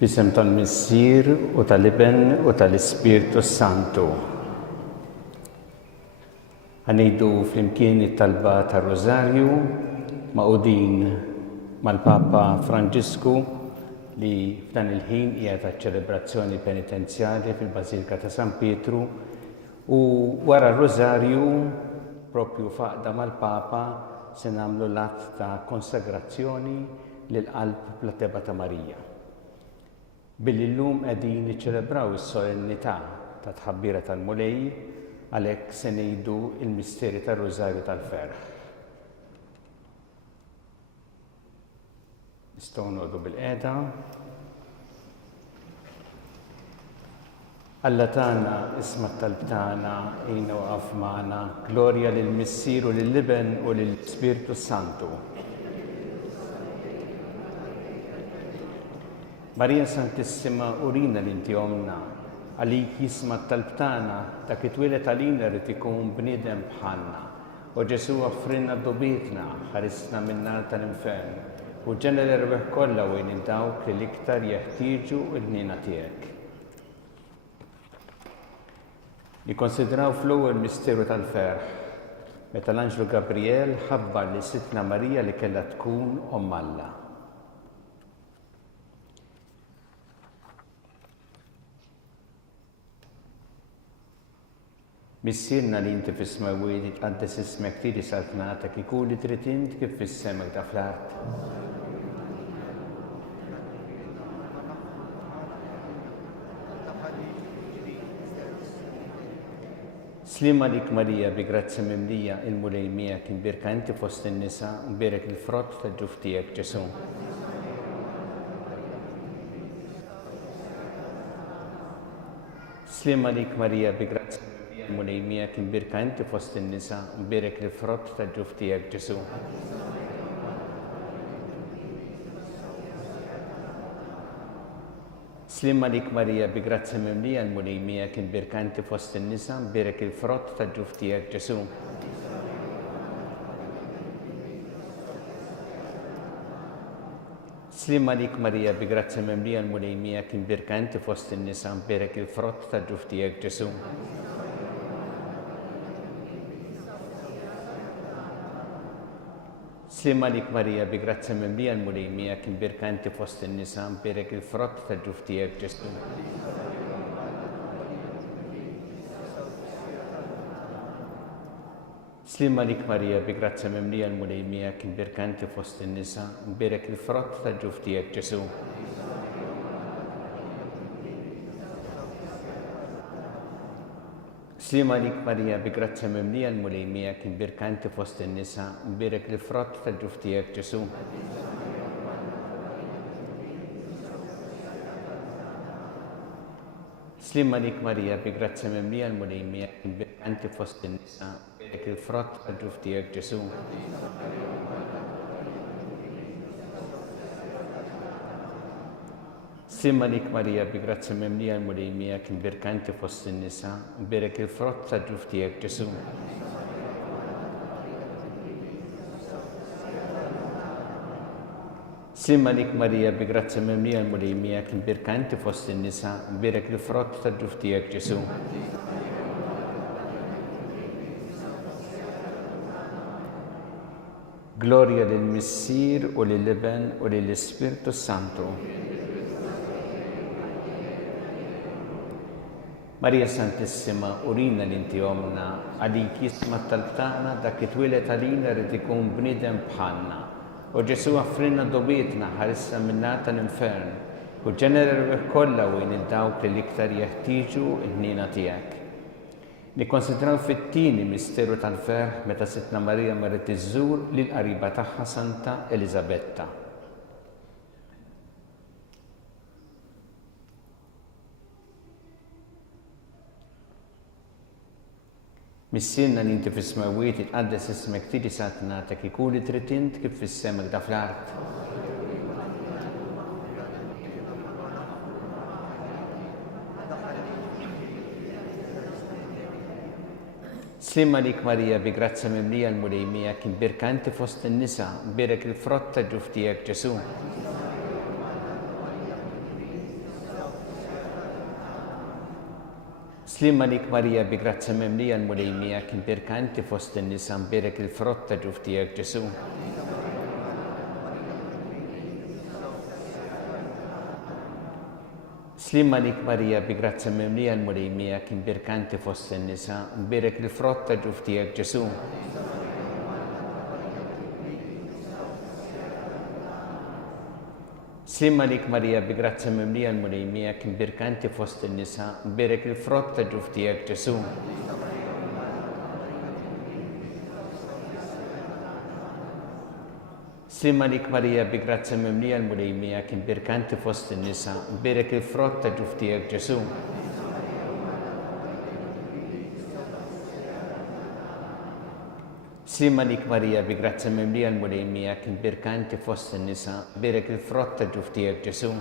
Fisem tal-Missier u tal-Iben u tal-Ispirtu Santu. Għanidu fl-imkien it-talba tar-Rożarju maqudin mal-Papa Franġisku li f'dan il-ħin qiegħed ċelebrazzjoni penitenzjali fil-Bażilika ta' San Pietru u wara r-Rożarju propju faqda mal-Papa se nagħmlu l-att ta' konsagrazzjoni lill-qalb bla-teba ta' Marija. Billi llum qegħdin niċċelebraw is-solennità ta' tħabbira tal-Mulej, għalhekk se ngħidu l-misteri tar-Rożarju tal-Ferħ. Nistgħu noqogħdu bil-qiegħda. Alla tagħna isma' t-talb tagħna ejna waqaf magħna, glorja lill-Missier u lill-Iben u lill-Ispirtu Santu. Marija Santissima, urina li inti omna, għalik jisma' t-talb tagħna dak it-twieled għalina rid ikun bniedem bħalna. U Ġesu offrinna dobietna, ħarisna min-nar tal-infern u ġenna l-irbeħ kollha wejn dawk li l-iktar jeħtieġu l-ħniena tiegħek. Nikkonsidraw fl-ewwel misteru tal-Ferħ, meta l-Anġlu Gabriel ħabbar li Sittna Marija li kellha tkun Omm Alla. Missierna li inti fis-smawiet tqaddes ismek tiedi saltnatek ikun li trid int kif fis-semek ta' fl-art. Slim għalik Marija bi grazzi mimlija il-Mulej miegħek imbirka inti fost in-nisa mberek il-frott ta' ġuf tiegħek Ġesu. Slim għalik Marija bi grazzi il-Mulej miegħek imbirka inti fost in-nisa mberek il-frott ta' ġuf tiegħek Ġesu. Slim għalik Marija bi grazzi mimlija l-Mulej miegħek imbirka inti fost in-nisa mberek il-frott ta' ġuf tiegħek Ġesu. Slim għalik Marija bi grazzi mimlija l-Mulej miegħek imbirka inti fost in-nisa mberek il-frott ta' ġuf tiegħek Ġesu. Slim għalik Marija bi grazzi mimlija l-Mulej miegħek imbirka inti fost in-nisa mberek il-frott ta' ġuf tiegħek Ġesu. Slim għalik Marija bi grazzi mimlija l-Mulej miegħek imbirka inti fost in-nisa mberek il-frott ta' ġuf tiegħek Ġesu. Slim għalik Marija bi grazzi mimlija l-Mulej miegħek imbirka inti fost in-nisa mberek il-frott ta' ġuf tiegħek Ġesu. Slim għalik Marija bi grazzi mimlija l-Mulej miegħek imbirka inti fost in-nisa mberek il-frott ta' ġuf tiegħek Ġesu. Slim għalik Marija bi grazzi mimlija l-Mulej miegħek imbirka inti fost in-nisa mberek il-frott ta' ġuf tiegħek Ġesu. Slim għalik Marija bi grazzi mimlija l-Mulej miegħek imbirka inti fost in-nisa mberek il-frott ta' ġuf tiegħek Ġesu. Glorja lill-Missier u lill-Iben u lill-Ispirtu Santu. Marija Santissima, urina li inti omna, għalik jisma' t-talb tagħna dak it-twieled għalina rid ikun bniedem bħalna. U Ġesu offrinna dobietna ħarisna min-nar tal-infern u ġenna l-irbeħ kollha wejn dawk li l-iktar jeħtieġu l-ħniena tiegħek. Nikkonsidraw fit-tieni misteru tal-Ferħ meta Sittna Marija marret iżżur lill-qariba tagħha Santa Elisabetta. Missierna li inti fis-smawiet tqaddes ismek tiedi saltnatek ikun li trid int kif fis-semek ta' fl-art. Slim għalik Marija bi grazzi mimlija l-Mulej miegħek imbirka inti fost in-nisa mberek il-frott ta' ġuf tiegħek Ġesu. سليم عليك ماريا بgrazia ممليا مريميا كن بركانتي فوسط النساء بارك الفرط جفتيك جسو سليم عليك ماريا بgrazia ممليا مريميا كن بركانتي فوسط النساء بارك الفرط جفتيك جسو سليم عليك ماريا بgrazia ممليا مريميا كن بركانتي فوسط النساء بارك الفرط جفتيك جسو سليم عليك ماريا بgrazia ممليا مريميا كن بركانتي فوسط النساء بارك الفرط جفتيك جسو سليم عليك ماريا بgrazia ممليا مريميا كن بركانتي فوسط النساء بارك الفرط جفتيك جسو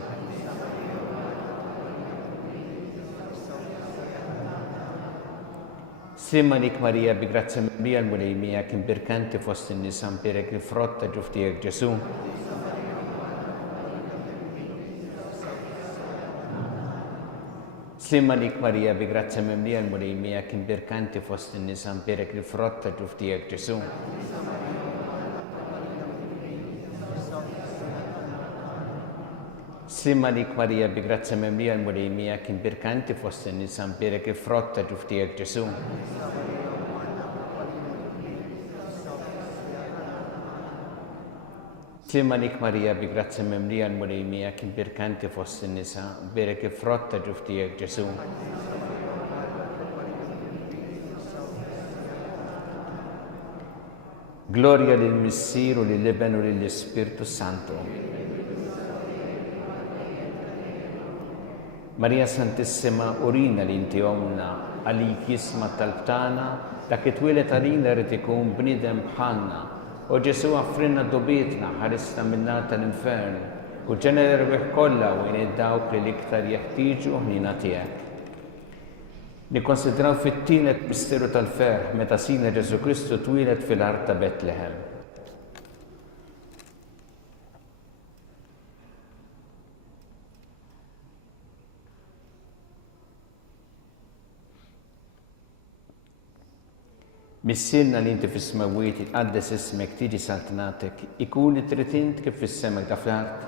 سليم عليك ماريا بgrazia ممليا مريميا كن بركانتي فوسط النساء بارك الفرط جفتيك جسو سليم عليك ماريا بgrazia ممليا مريميا كن بركانتي فوسط النساء بارك الفرط جفتيك جسو سليم عليك ماريا بgrazia ممليا مريميا كن بركانتي فوسط النساء بارك الفرط جفتيك جسو سليم عليك ماريا بgrazia ممليا مريميا كن بركانتي فوسط النساء بارك الفرط جفتيك جسو Gloria del Messire, dell'Ebeno e dello Spirito Santo. Maria Santissima Orina linti omna, alikis mataltana, da che tu le tarina rete con bnidem panna, o Gesù affrenna dobitna, harista minnata l'inferno, o genere vercolla, o in dauk le lictar jahtiju, ninatiek. Nikonsidraw fit-tielet misteru tal-ferħ meta sina Ġesu Kristu twieled fil-art ta' Betlehem. Missierna li inti fis-smawiet jitqaddes ismek tiġi saltnatek, ikun li trid int kif fis-sema ta' fl-art.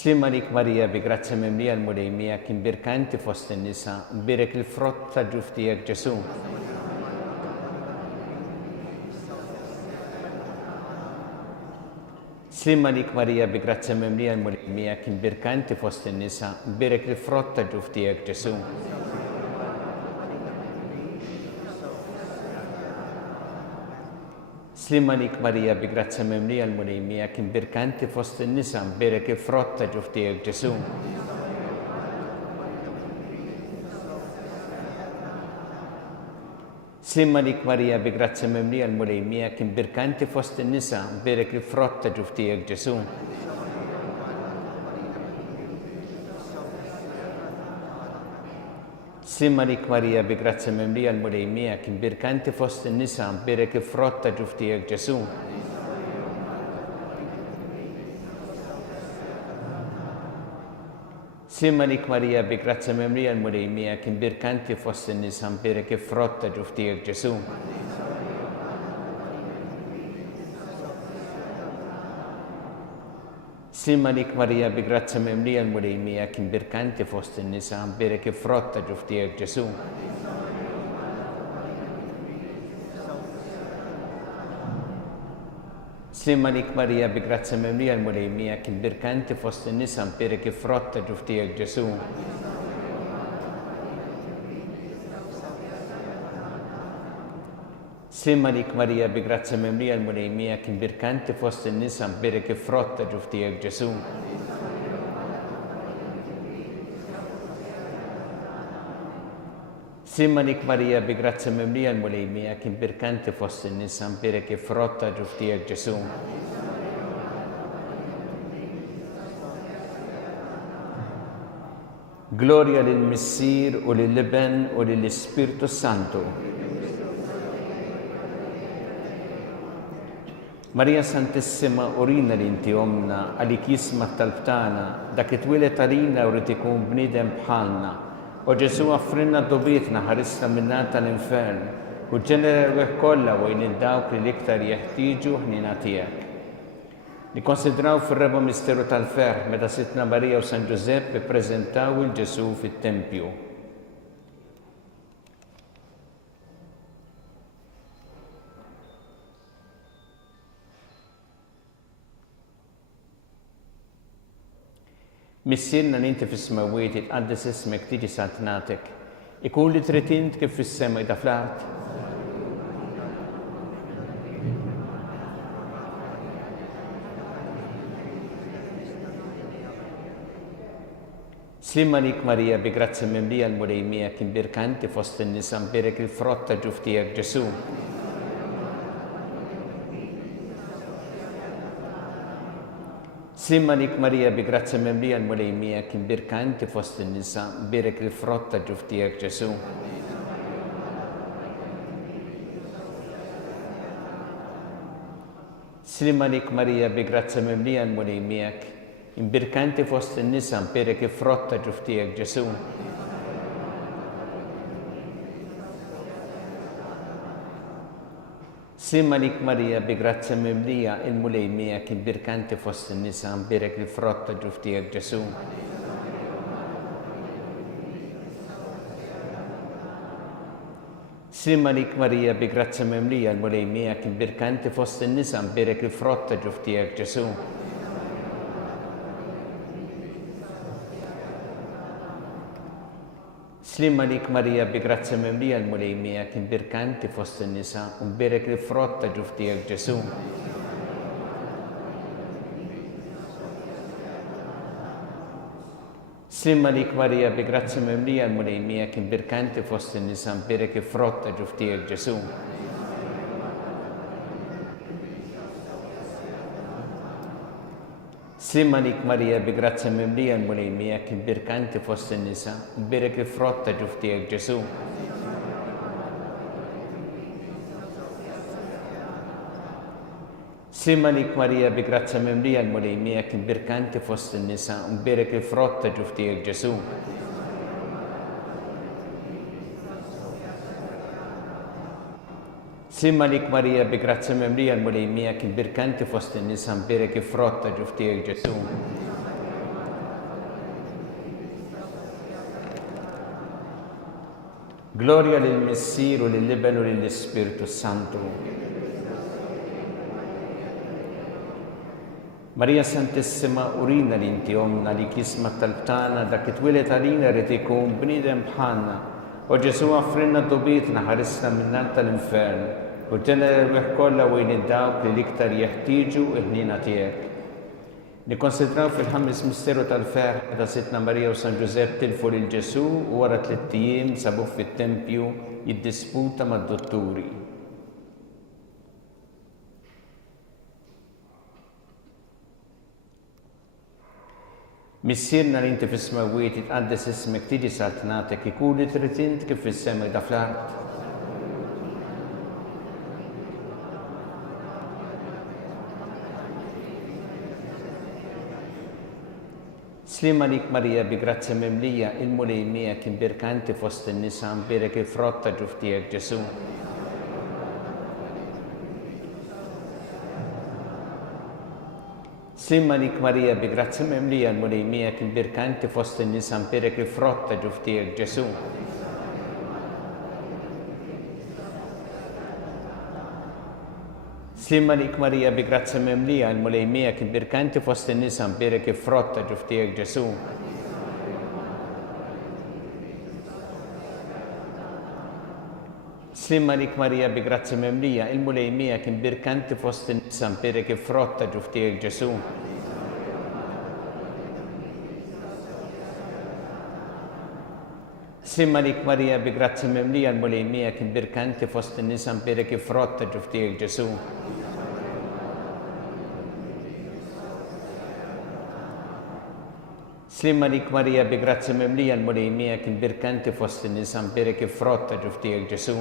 سليم عليك ماريا بgrazia ممليا مريميا كن بركانتي فوسط النساء بارك الفرط جفتيك جسو سليم عليك ماريا بgrazia ممليا مريميا كن بركانتي فوسط النساء بارك الفرط جفتيك جسو سليم عليك ماريا بgrazia ممليا مريميا كن بركانتي فوسط النساء بارك الفرط جفتيك جسو سليم عليك ماريا بgrazia ممليا مريميا كن بركانتي فوسط النساء بارك الفرط جفتيك جسو سليم عليك ماريا بgrazia ممليا مريميا كن بركانتي فوسط النساء بارك الفرط جفتيك جسو سليم عليك ماريا بgrazia ممليا مريميا كن بركانتي فوسط النساء بارك الفرط جفتيك جسو سليم عليك ماريا بgrazia ممليا مريميا كن بركانتي فوسط النساء بارك الفرط جفتيك جسو سليم عليك ماريا بgrazia ممليا مريميا كن بركانتي فوسط النساء بارك الفرط جفتيك جسو سليم عليك ماريا بgrazia ممليا مريميا كن بركانتي فوسط النساء بارك الفرط جفتيك جسو سليم عليك ماريا بgrazia ممليا مريميا كن بركانتي فوسط النساء بارك الفرط جفتيك جسو Gloria del Messire o dell'Eben o dello Spirito Santo. Maria Santissima Orina linti omna alikisma talptana da kitwile tarina uritikum bnidem bħalna. O Ġesu affrinna dobitna ħarisna minnata l-infern u ġenera kollha wejn id-dawk li l-iktar jeħtieġu ħnina tiegħek. Nikkonsidraw fir-reba misteru tal-ferħ meta Sitna Marija u San Giuseppe ppreżentaw il-Ġesu fit-Tempju. Missierna ninti fis-smawiet itqaddis ismek tiġi saltnatek. Ikun li trid int kif fis-sema ida fl-art. Slim għalik Marija bi grazzi mimlija l-mulej miegħek imbirkanti fost in-nisa mbirek il-frott ta' ġuf tiegħek Ġesu. Slim għalik Marija bi grazzi mimlija l-mulej miegħek imbirkanti fost in-nisa mbirek il-frott ta' ġuf tiegħek Ġesu. Slim għalik Marija bi grazzi mimlija l-mulej miegħek imbirkanti fost in-nisa mbirek il-frott ta' ġuf tiegħek Ġesu. Slim għalik Marija bi grazzi mimlija il-mulej miegħek imbirkanti fost in-nisa mbirek il-frott ta' ġuf tiegħek Ġesu. Slim għalik Marija bi grazzi mimlija il-mulej miegħek imbirkanti fost in-nisa mbirek il-frott ta' ġuf tiegħek Ġesu. Slim għalik Marija bi grazzi mimlija l-mulej miegħek imbirkanti fost in-nisa mbirek il-frott ta' ġuf tiegħek Ġesu. Slim għalik Marija bi grazzi mimlija l-mulej miegħek imbirkanti fost in-nisa mbirek il-frott ta' ġuf tiegħek Ġesu. Slim għalik Marija bi grazzi mimlija l-mulej miegħek imbirkanti fost in-nisa mbirek il-frott ta' ġuf tiegħek Ġesu. Slim għalik Marija bi grazzi mimlija l-mulej miegħek imbirkanti fost in-nisa mbirek il-frott ta' ġuf tiegħek Ġesu. Slim għalik Marija bi grazzi mimlija l-mulej miegħek imbirkanti fost in-nisa mbirek il-frott ta' ġuf tiegħek Ġesu. Gloria lill-Missier u lill-Iben u lill-Ispiritu Santu. Marija Santissima Urina linti omna li kisma talptana da kitwilet għalina rrid ikun bniedem bħalna. O Ġesu affrinna dobitna ħarisna minnant tal-infern u ġenera kollha wejn id-dawk li l-iktar jeħtieġu il-ħnina tiegħek. Nikkonsidraw fil-ħames misteru tal-ferħ meta Sitna Marija u San Giuseppe tilfu lil Ġesu u wara 3 ijiem sabuh fit-Tempju jiddisputa mad-dotturi. Missierna li inti fis-smawiet itqaddis ismek tiġi saltnatek ikun li trid int kif fis-sema ida fl-art. Slim għalik Marija bi grazzi mimlija il-mulej miegħek imbirkanti fost in-nisa mbirek il-frott ta' ġuf tiegħek Ġesu. Slim għalik Marija bi grazzi mimlija l-mulej miegħek imbirkanti fost in-nisa mbirek il-frott ta' ġuf tiegħek Ġesu. Slim għalik Marija bi grazzi mimlija l-mulej miegħek imbirkanti fost in-nisa mbirek il-frott ta' ġuf tiegħek Ġesu. Slim għalik Marija bi grazzi mimlija il-mulej miegħek imbirkanti fost in-nisa mbirek il-frott ta' ġuf tiegħek Ġesu. Slim għalik Marija bi grazzi mimlija l-mulej miegħek imbirkanti fost in-nisa mbirek il-frott ta' ġuf tiegħek Ġesu. Slim għalik Marija bi grazzi mimlija l-mulej miegħek imbirkanti fost in-nisa mbirek il-frott ta' ġuf tiegħek Ġesu.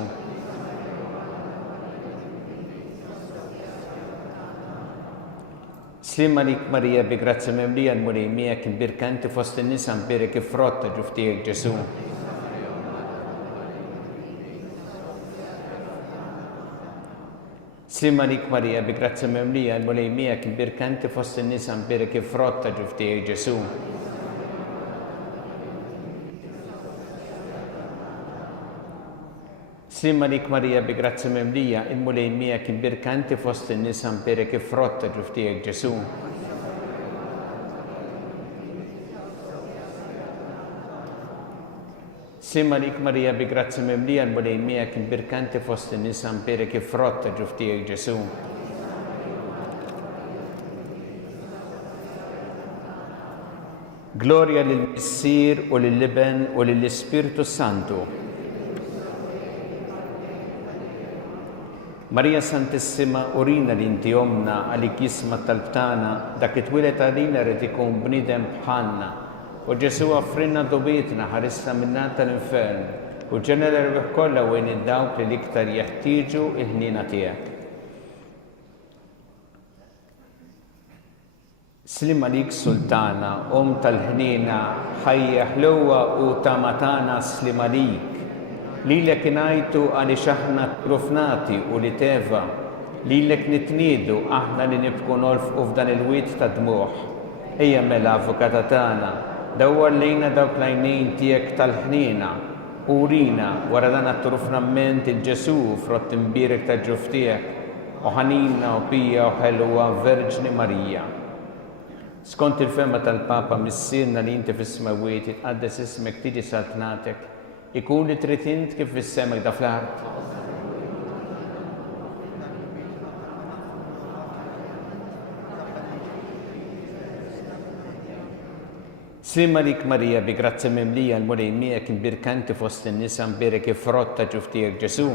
Slima lik Marija bi grazzi memlija l-mulej miegħek imbirka inti fost in-nisa mbirik il-frott ta' ġuf tiegħek Ġesu. Slima lik Marija bi grazzi memlija l-mulej miegħek imbirka inti fost in-nisa mbirik il-frott ta' ġuf tiegħek Ġesu. Slima lik Marija bi grazzi memlija il-mulej miegħek imbirka inti fost in-nisa mbirik il-frott ta' ġuf tiegħek Ġesu. Slima lik Marija bi grazzi memlija l-mulej miegħek imbirka inti fost in-nisa mbirik il-frott ta' ġuf tiegħek Ġesu. Gloria lill-Missier u lill-Iben u lill-Ispiritu Santu. Marija Santissima, urina li inti omna għalik jisma tal-btana dak it-twilet għalina rrid ikun bniedem bħalna. U Ġesu offrinna dobietna ħarissa minnat tal-infern u ġenera rbiħ kollha wejn id-dawk li l-iktar jeħtieġu il-ħnina tiegħek. Slima lik Sultana, tal-ħnina, ħajja ħluwa u tamatana slima lik. Lilek ingħajtu għaliex aħna trufnati u li teva, lilek nitniedu aħna li nibku nolfqu f'dan il-wied ta' dmuħ. Ejja mela avukata tagħna, dawwar lejna dawk l-għajnejn tiegħek tal-ħnina, urina wara dan at-trufnament il-Ġesu frott imbirek ta' ġuf tiegħek u ħanina u pija u ħelwa Verġni Marija. Skont il-fema tal-Papa missirna li inti fis-smawiet itqaddes ismek tiġi saltnatek, ikun li trid int kif fis-semek da fl-art. Slima lik Marija bi grazzi memlija l-mulej miegħek imbirka inti fost in-nisa mbirik il-frott ta' ġuf tiegħek Ġesu.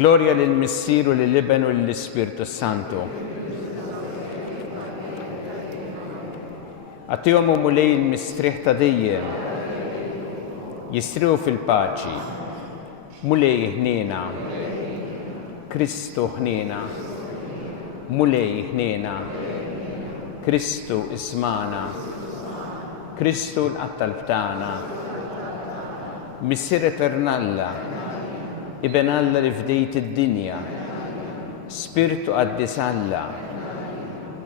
Gloria lill-Missier u lill-Iben u lill-Ispiritu Santu. Għattihom u mulej il-mistrieħ ta' dejjem, jistriħu fil-paċi, mulej ħnina, Kristu ħnina, mulej ħnina, Kristu ismana, Kristu l-qattal-btana, Missier Eternalla, Iben Alla li fdejt id-dinja, Spiritu Qaddis Alla,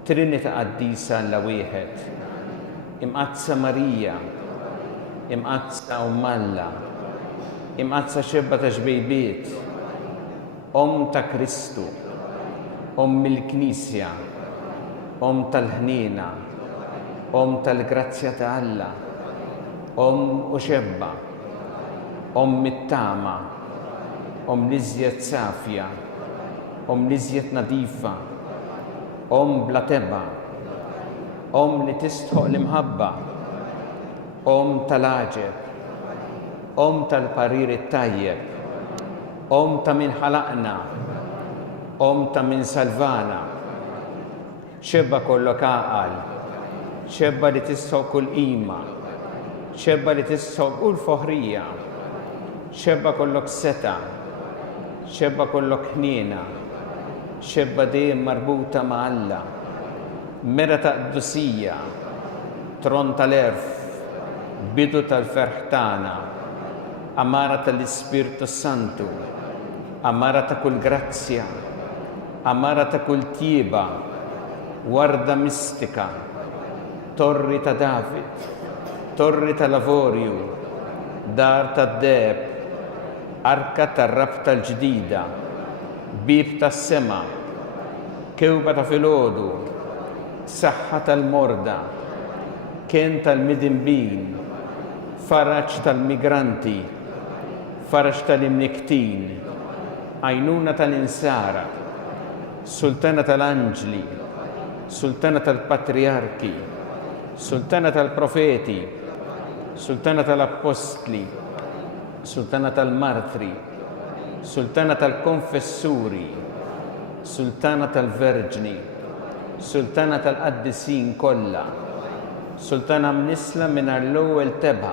Trinita Qaddisa Alla wieħed, imqazza Marija, imqazza Alla, imqazza xebba ta' xbejbiet, ta' Kristu, mill-Knisja, tal-ħnina, tal-grazzja ta' Alla, u xebba, mit-tama, l-iżjed safja, l-iżjed nadifa, bla teba, li tistħoq l-imħabba, tal-aġeb, tal-parir it-tajjeb, ta' min ħalaqna, ta' min salvana, xebba kollok għaqal, xebba li tistħoq kull qima, xebba li tistħoq kull foħrija, xebba kollok seta, xebba kollok ħnina, xebba dejjem marbuta ma' Alla, mera ta' qdusija, tron tal-erf, bidu tal-ferħtana, amara tal-Ispiritu Santu, amara ta' kull grazzja, amara ta' kull tjieba, warda mistika, torri ta' David, torri ta' lavorju, dar ta' deb, arka tar-rabta l-ġdida, bib tas-sema, kewba ta' filgħodu, saħħa tal-morda, kien tal-midinbin, faraġġ tal-migranti, faraġġ tal-imniktin, għajnuna tal-insara, sultana tal-anġli, sultana tal-patriarki, sultana tal-profeti, sultana tal-apostli, sultana tal-martri, sultana tal-konfessuri, sultana tal-verġni, sultana tal-qaddisin kollha, sultana mnisla mingħajr l-ewwel tebħa,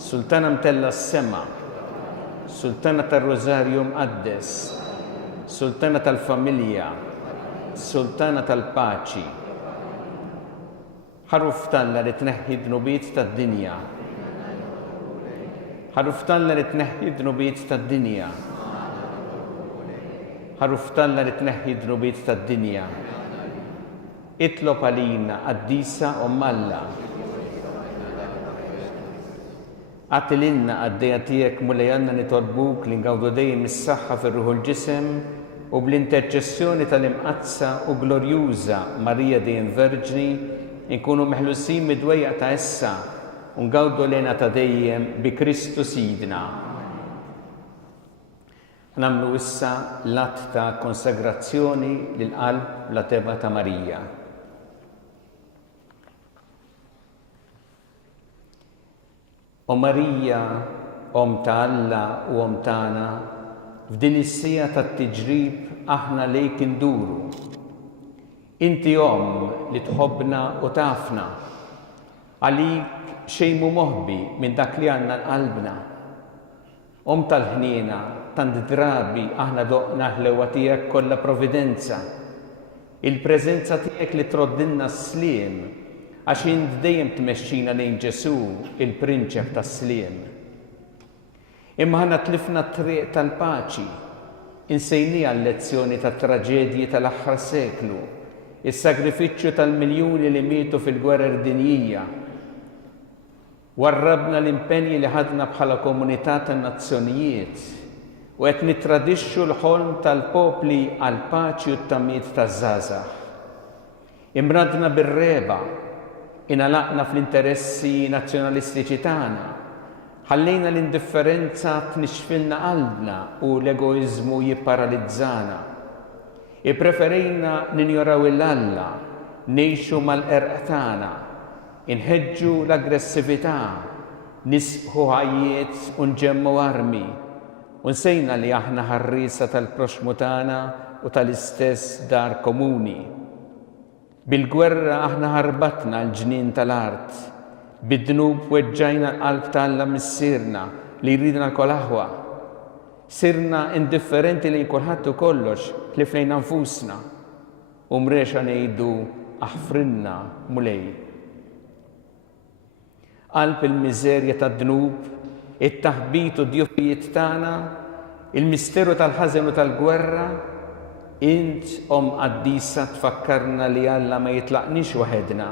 sultana mtella s-sema, Sultana tal-Rosarju Mqaddes, Sultana tal-Familja, Sultana tal-Paċi, ħaruf talla li tneħħi d-nubiet tad-dinja, ħaruf talla li tneħħi d-nubiet tad-dinja, ħaruf talla li tneħħi d-nubiet tad-dinja. Itlob għalina Qaddisa Alla. Għatilinna għaddejja tiegħek mulejjanna nitolbuk li ngawdu dejjem is-saħħa fir-ruħ u l-ġisem u bl-interċessjoni tal-imqazza u glorjuża Marija dejjem Verġni nkunu meħlusin mid-dwejja ta' issa u ngawdu lejna ta' dejjem bi Kristu Sidna. Nagħmlu issa l-att ta' konsagrazzjoni lill-qalb la teba ta' Marija. O Marija, Om ta' Alla u Om tagħna, f'din is-sija tat-tiġrib aħna lejk induru. Inti Om li tħobbna u tafna, għalik xejn mhu moħbi minn dak li għandna l-qalbna. Om tal-ħniena, tant drabi aħna doqna ħlewwa tiegħek kollha provvidenza. Il-preżenza tiegħek li troddilna s-sliem, għax int dejjem tmexxina lejn Ġesu, il-prinċep tas-sliem. Imma ħana tlifna t-triq tal-paċi, insejnija l-lezzjoni tat-traġedji tal-aħħar seklu, is-sagrifiċċju tal-miljuni li mietu fil-gwerer dinjija. Warrabna l-impenji li ħadna bħala komunità tan-nazzjonijiet u qed nittradixxu l-ħolm tal-popli għal paċi u t-tamiet taż-żgħażagħ. Imradna bir-reba, inalaqna fl-interessi nazzjonalistiċi tagħna, ħallejna l-indifferenza tnixfilna qalbna u l-egoizmu jipparalizzana. Ippreferejna ninjoraw il-Alla, ngħixu mal-qerq tagħna, inħeġġu l-aggressività, nisħu ħajjiet u nġemmu armi, u nsejna li aħna ħarriesa tal-proxmu tagħna u tal-istess dar komuni. Bil-gwerra aħna ħarbatna l-ġnien tal-art, bid-dnub weġġajna l-qalb tal-Alla missirna li jridna l-kolaħwa. Sirna indifferenti li kulħadd u kollox li flejna nfusna u mrexa ngħidu aħfrinna mulej. Qalb il-miżerja tad-dnub, it-taħbit u d-djufijiet tagħna, il-misteru tal-ħażen u tal-gwerra, int Om Qaddisa tfakkarna li Alla ma jitlaqniex waħedna,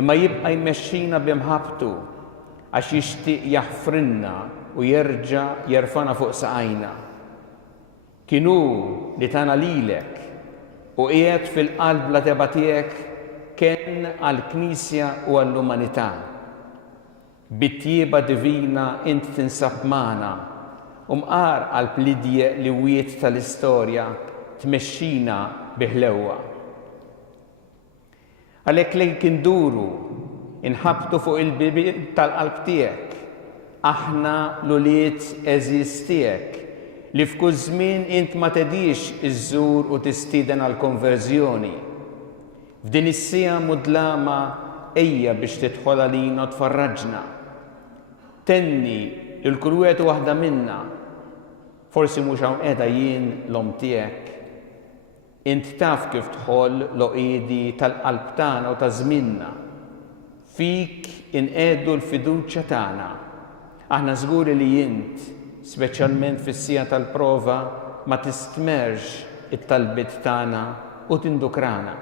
imma jibqa' jmexxina b'imħabtu għax jixtieq jaħfrinna u jerġa' jerfana fuq saqajna. Kienu li tagħna lilek u qiegħed fil-qalb la teba tiegħek kien għall-Knisja u għall-umanità. Bit-tjieba divina int tinsab magħna u mqar qalb lidje li wiet tal-istorja tmexxina biħlewwa. Għalhekk lejk induru, inħabtu fuq il-bibiet tal-qalb tiegħek, aħna l-ulied eżiż tiegħek, li f'kull żmien int ma tedix iżżur u tistieden għal konverżjoni. F'din is-sija mudlama ejja biex tidħol għalina u tfarraġna. Tenni lil kull wieħed waħda minna, forsi mhux hawn qiegħda jien l-om tiegħek. Int taf kif tħoll l-oqiedi tal-qalb tagħna u ta' żmienna. Fik inqedu l-fiduċja tagħna. Aħna żguri li int, speċjalment fis-sija tal-prova, ma tistmerx it-talbiet tagħna u tindukrana.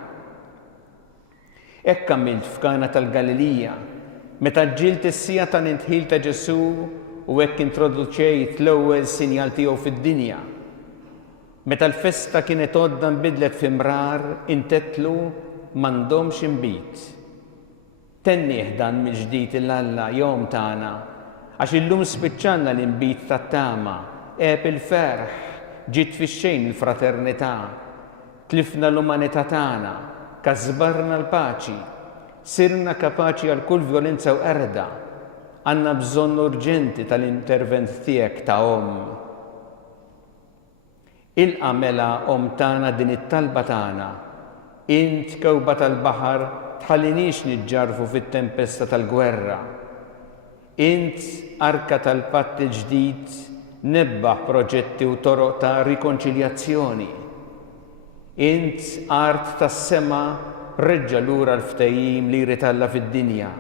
Hekk għamilt f'Kana tal-Galilija, meta ġġielt is-sija tal-intħil ta' Ġesu u hekk introduċejt l-ewwel sinjal tiegħu fid-dinja. Meta l-festa kienet għodda nbidlet f'imrar, intetlu m'għandhomx inbit. Tenni dan mill-ġdid il-Alla jom tagħna, għax illum spiċċanna l-inbit tat-tama, il-ferħ, ġiet fix-xejn il-fraternità, tlifna l-umanità tagħna, kazbarna l-paċi, sirna kapaċi għal kull violenza u erda, għandna bżonn urġenti tal-intervent tiegħek ta' Om. Il-qamela Om tagħna din it-talba tagħna, int kewba tal-baħar tħallinix niġġarfu fit-tempesta tal-gwerra. Int arka tal-patt ġdid nebbaħ proġetti u toroq ta' rikonċiljazzjoni. Int art tas-sema reġġa' lura l-ftehim li ritalla fid-dinja.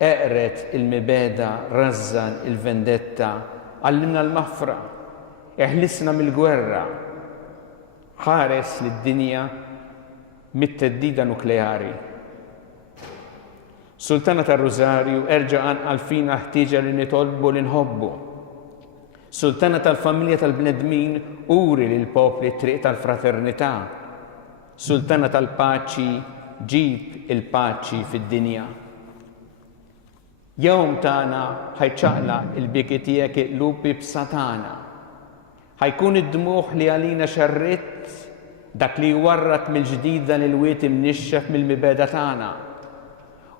Eqret il-mibeda, rażżan il-vendetta, għallimna l-mafra, eħlisna mill-gwerra, ħares lid-dinja mit-teddida nukleari. Sultana tar-Rużarju erġa' anqal fina ħtieġa li nitolbu li nħobbu. Sultana tal-familja tal-bnedmin uri lil popli triq tal-fraternità. Sultana tal-paċi ġib il-paċi fid-dinja. Jawm tagħna ħajċaqla il-biki tiegħek iqlubi b'satana. ħajkun id-dmuħ li għalina xarrit dak li warrat mill-ġdid dan il-wiet imnixxef mill-mibeda tagħna.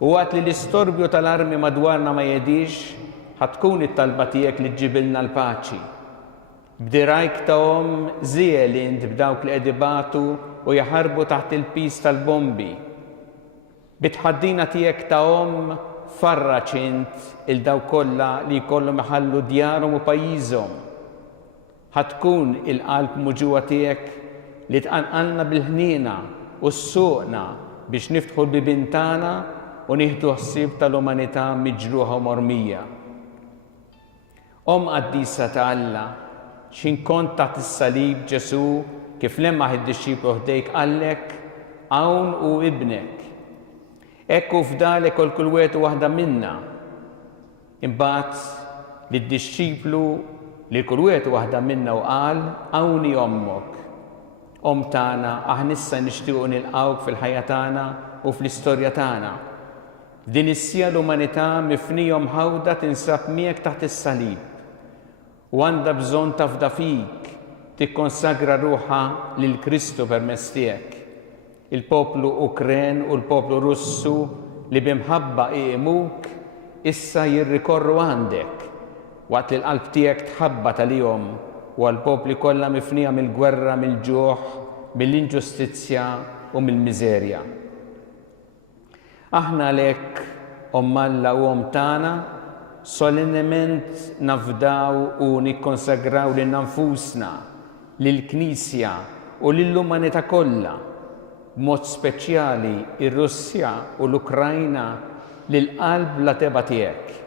U waqt li l-istorbju tal-armi madwarna ma jedix, ħatkun it-talba tiegħek li ġibilna l-paċi. B'dirajk tahom żiel int b'dawk li qed ibatu u jaħarbu taħt il-pis tal-bombi. Bitħaddina tiegħek tahom farraċ int il-daw kollha li jkollhom iħallu djarhom u pajjiżhom. ħatkun il-qalb muġuwa tiegħek li tqanqalna bil-ħniena u s-suqna biex niftħu l-bibien tagħna u nieħdu ħsieb tal-umanità miġruħa u mormija. Qaddisa ta' Alla, x'inkont taħt is-salib Ġesu kif lemmaħ id-dixxiplu ħdejk qallek hawn u ibnek. Ekku fdalek kull wieħed u waħda minna. Imbagħad lid-dixxiplu li kull wieħed u waħda minna u qal hawnhi ommok. Om tagħna aħna issa nixtiequ nilqawk fil-ħajja tagħna u fl-istorja tagħna. Din is-sija l-umanità mifnija mħawda tinsab miegħek taħt is-salib. U għandha bżonn tafda fik, tikkonsagra ruħha lil Kristu permezz tiegħek. Il-poplu Ukren u l-poplu Russu li bimħabba iqimuk issa jirrikorru għandek waqt li l-qalb tiegħek tħabba talihom u għall-popli kollha mifnija mill-gwerra, mill-ġuħ, mill-inġustizzja u mill-miżerja. Aħna lek Alla u tagħna solennement nafdaw u nikkonsagraw lil nfusna, lill-Knisja u lill-umanità kollha, b'mod speċjali ir-Russja u l-Ukrajna lill-qalb la teba tiegħek.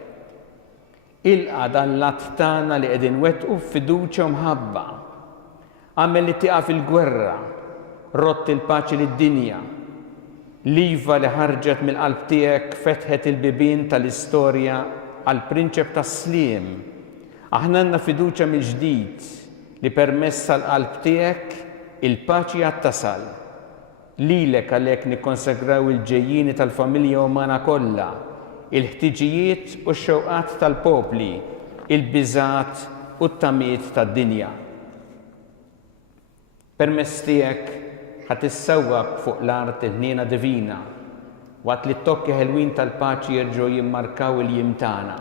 Ilqa dan l-att tagħna li qegħdin wettqu f'fiduċja u mħabba. Għamel li tieqa fil-gwerra, rott il-paċi lid-dinja. L-iva li ħarġet mill-qalb tiegħek fetħet il-bibien tal-istorja għall-prinċep tas-sliem. Aħna għandna fiduċja mill-ġdid li permezz tal-qalb tiegħek il-paċi għattasal. Lilek għalhekk nikkonsagraw il-ġejjieni tal-familja umana kollha, il-ħtiġijiet u x-xewqat tal-popli, il-biżat u t-tamiet tad-dinja. Permezz tiegħek ħadd issewwaq fuq l-art il-ħniena divina waqt li t-tokki ħelwin tal-paċi jerġgħu jimmarkaw il-jiem tagħna.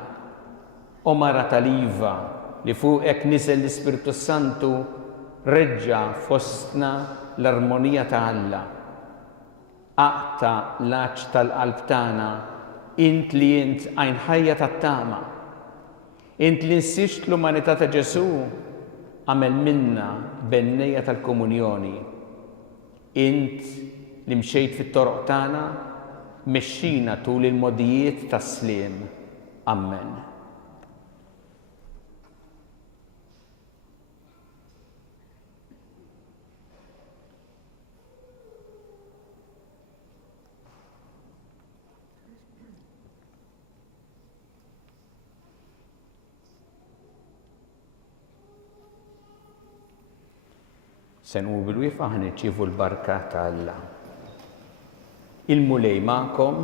O mara tal-iva li fuqek niżel l-Ispiritu Santu reġġa' fostna l-armonija ta' Alla. Aqta l-aċ tal-qalb tagħna int li int għajn ħajja tat-tama. Int li nsixt l-umanità ta' Ġesu għamel minna bennejja tal-komunjoni. Int li mxejt fit-toroq tagħna mexxina tul il-modijiet tas-sliem. Amen. Sen u bil-wifa ħaniċċievu l-barka ta' Alla. Il-mulej ma'kom,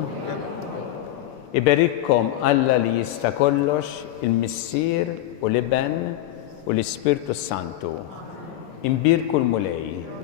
iberikkom Alla li jista' kollox, il-Missier u l-Iben u l-Ispirtu Santu. Imbirku l-mulej.